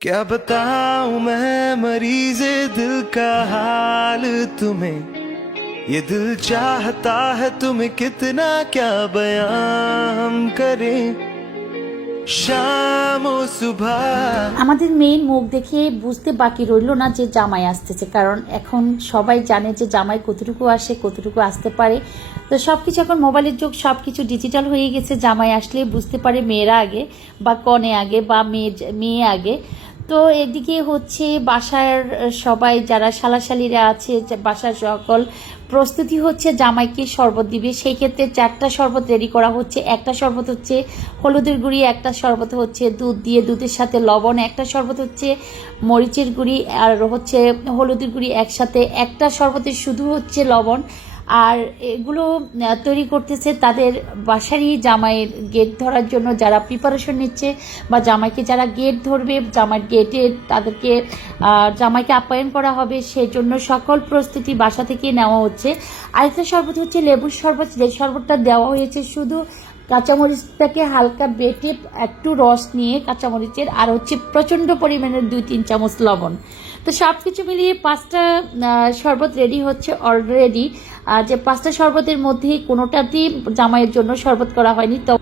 क्या बताऊं मैं मरीज दिल का हाल तुम्हें ये दिल चाहता है तुम्हें कितना क्या बयां हम करें शाम ও सुबह আমাদের মেয়ের মুখ দেখে বুঝতে বাকি রইল না যে জামাই আসতেছে কারণ এখন সবাই জানে যে জামাই কতটুকু আসে কতটুকু আসতে পারে তো সব কিছু এখন মোবাইলের যুগ সব কিছু ডিজিটাল হয়ে গেছে জামাই আসলে বুঝতে পারে মেয়েরা আগে বা কনে আগে বা মেয়ে মেয়ে আগে তো এদিকে হচ্ছে বাসার সবাই যারা শালাশালিরা আছে বাসার সকল, প্রস্তুতি হচ্ছে জামাইকে শরবত দিবে। সেই ক্ষেত্রে চারটা শরবত রেডি করা হচ্ছে। একটা শরবত হচ্ছে হলুদের গুঁড়ি, একটা শরবত হচ্ছে দুধ দিয়ে দুধের সাথে লবণ, একটা শরবত হচ্ছে মরিচের গুঁড়ি আর হচ্ছে হলুদের গুঁড়ি একসাথে। একটা শরবতে শুধু হচ্ছে লবণ আর এগুলো তৈরি করতেছে তাদের বাসারই জামাইয়ের গেট ধরার জন্য যারা প্রিপারেশন নিচ্ছে বা জামাইকে যারা গেট ধরবে, জামাইয়ের গেটে তাদেরকে জামাইকে আপ্যায়ন করা হবে, সেজন্য সকল প্রস্তুতি বাসা থেকে নেওয়া হচ্ছে। আরেকটা শরবত হচ্ছে লেবুর শরবত, যে শরবতটা দেওয়া হয়েছে শুধু কাঁচামরিচটাকে হালকা বেটে একটু রস নিয়ে কাঁচামরিচের আর হচ্ছে প্রচণ্ড পরিমাণের দুই তিন চামচ লবণ। তো সব কিছু মিলিয়ে পাঁচটা শরবত রেডি হচ্ছে অলরেডি যে পাঁচটা শরবতের মধ্যে কোনোটাতেই জামাইয়ের জন্য শরবত করা হয়নি, তো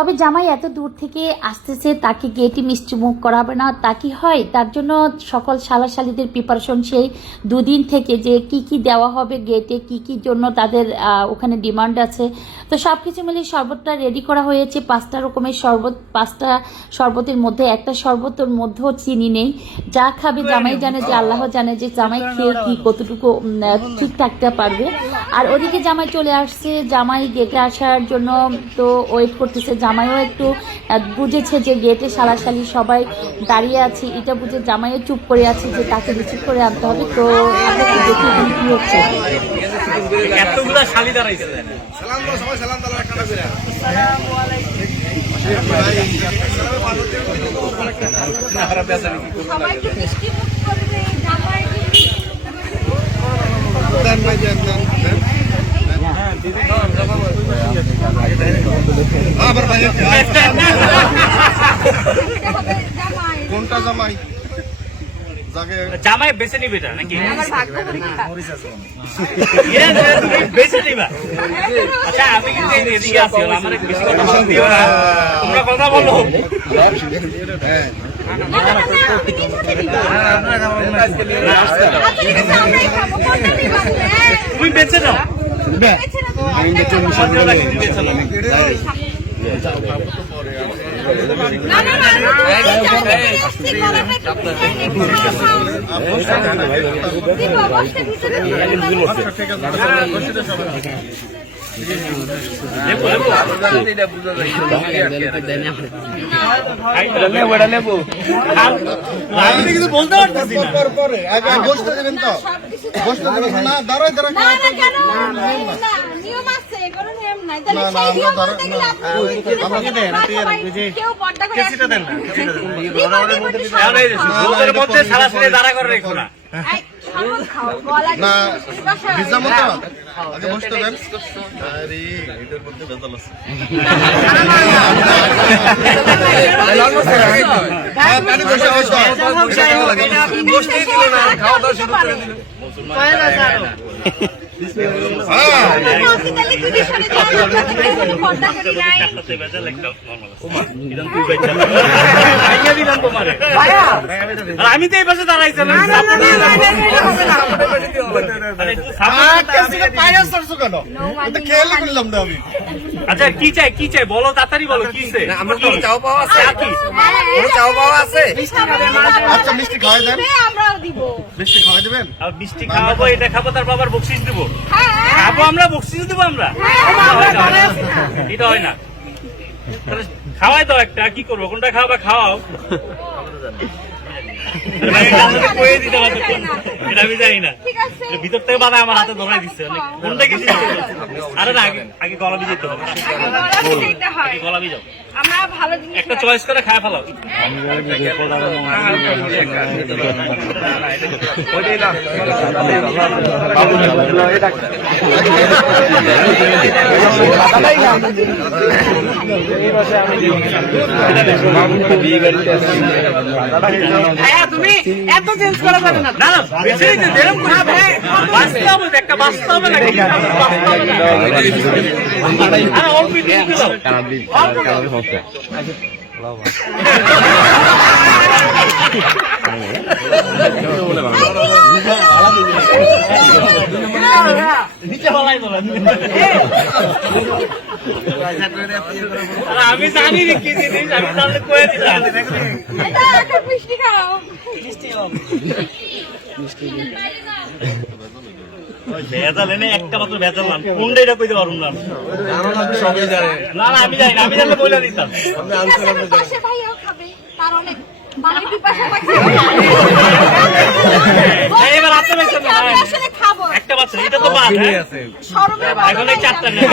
তবে জামাই এত দূর থেকে আসতেছে তাকে গেটে মিষ্টি মুখ করাবে না। তা কি হয়? তার জন্য সকল শালাশালিদের প্রিপারেশন সেই দুদিন থেকে যে কি কি দেওয়া হবে গেটে কি কি জন্য তাদের ওখানে ডিমান্ড আছে। তো সব কিছু মিলিয়ে শরবতটা রেডি করা হয়েছে। পাঁচটা রকমের শরবত পাঁচটা শরবতের মধ্যে একটা শরবতের মধ্যেও চিনি নেই। যা খাবে জামাই জানে যে আল্লাহ জানে যে জামাই খেয়ে কি কতটুকু ঠিক থাকতে পারবে। আর ওদিকে জামাই চলে আসছে। জামাই গেটে আসার জন্য তো ওয়েট করতেছে জামাইও একটু বুঝেছে যে গেটে সালাসালি সবাই দাঁড়িয়ে আছে। এটা বুঝে জামাইও চুপ করে আছে যে তাকে রিসিভ করে আনতে হবে। তো আমরা দেখি এখন কি হচ্ছে। সবাইকে মিষ্টি মুখ করবে জামাই কোনটা জামাই? জামাই বেছে নিবে এটা নাকি? পরীক্ষা। ইয়ে, তুমি বেছে নিবা। আচ্ছা আমি কিন্তু এদিকে আছি আমার বেশি কথা বলতে দিও না। তোমরা কথা বলো। দিব। আচ্ছা? হ্যাঁ, তুমি বেছে নাও। ঠিক আমি তো বলতে পারতেছি না পরে আগে বসতে দেবেন তো বসতে দেবেন না দাঁড়াই দাঁড়াই না, না, কেন? না, নিয়ম আছে, কোনো নিয়ম নাই। তাহলে না, না, সেই নিয়ম বলতে গেলে না। না, সবাই কেউ পর্দা করে কেসিটা দেন না, আসবে। দেন। সারাসারি দাঁড়া করে রেখো না না। ভিজা মতো আগে বসতে দেন আরে এটার মধ্যে ভেজাল আছে হ্যাঁ বসতেই দিল না, খাওয়া দাওয়া শুরু করে দিল। তো। আর আমি তো এই পাশে আরে আমি আচ্ছা কি চাই কি চাই বলো তাড়াতাড়ি বলো কি চাই আমার কোনো চাও পাওয়া আছে চা কি? চাও পাওয়া আছে আচ্ছা মিষ্টি খাওয়াই দেন। মিষ্টি খাওয়াই দেবেন আর মিষ্টি খাওয়াবো, এটা খাব, তার বাবার বকশিস দিব খাব আমরা বকশিস দিব আমরা। এটা হয় না। খাওয়াই দাও একটা কি করব? কোনটা খাওয়াবা খাওয়াও। ভিতর থেকে বাধা আমার হাতে ধরাই দিচ্ছে কোনটা কি আরে না আগে আগে গলা ভিজাইতে হবে। গলা ভিজাইতে হয়। আমরা ভালো জিনিস একটা চয়েস করে খায় ফেলো হ্যাঁ তুমি এত চেঞ্জ করা যাবে না না না বেশি দিতে দেরম করে বাঁচতে হবে তো, একটা অল্প দিলাম। আরে আমি জানি কি জিনিস আমি জানলে কয়ে একটা মিষ্টি খাও। ভেজাল এনে একটা মাত্র ভেজাল নাম। কোনটা এটা কইতে পারুম না সবাই জানে। না না আমি জানি আমি জানলে বইলা দিতাম। পাশে ভাইও খাবে তার অনেক মানে হ্যাঁ। একটা বাচ্চা এটা তো বাদ হ্যাঁ? এখন এই চারটা নেই।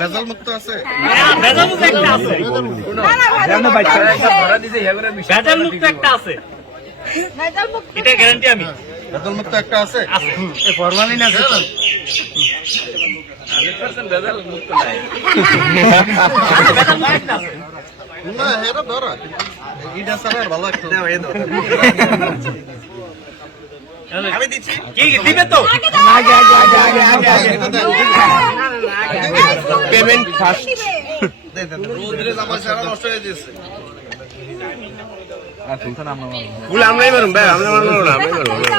ভেজাল মুক্ত আছে? হ্যাঁ, ভেজাল মুক্ত একটা আছে। ভেজাল মুক্ত একটা আছে। এটা গ্যারান্টি আমি। ভেজাল মুক্ত একটা আছে? আছে। ফরমালিন আছে তো? ভেজাল মুক্ত একটা না এটা ধরো। এটা ছাড়া ভালো একটা আমি দিচ্ছি। কি দিবে তো? পেমেন্ট ফার্স্ট রোদ্রে জামা ছাড়া নষ্ট হয়ে যাচ্ছে। ভুল আমরাই মারুম ভাই আমরা মারবো না আমরাই মারবো না।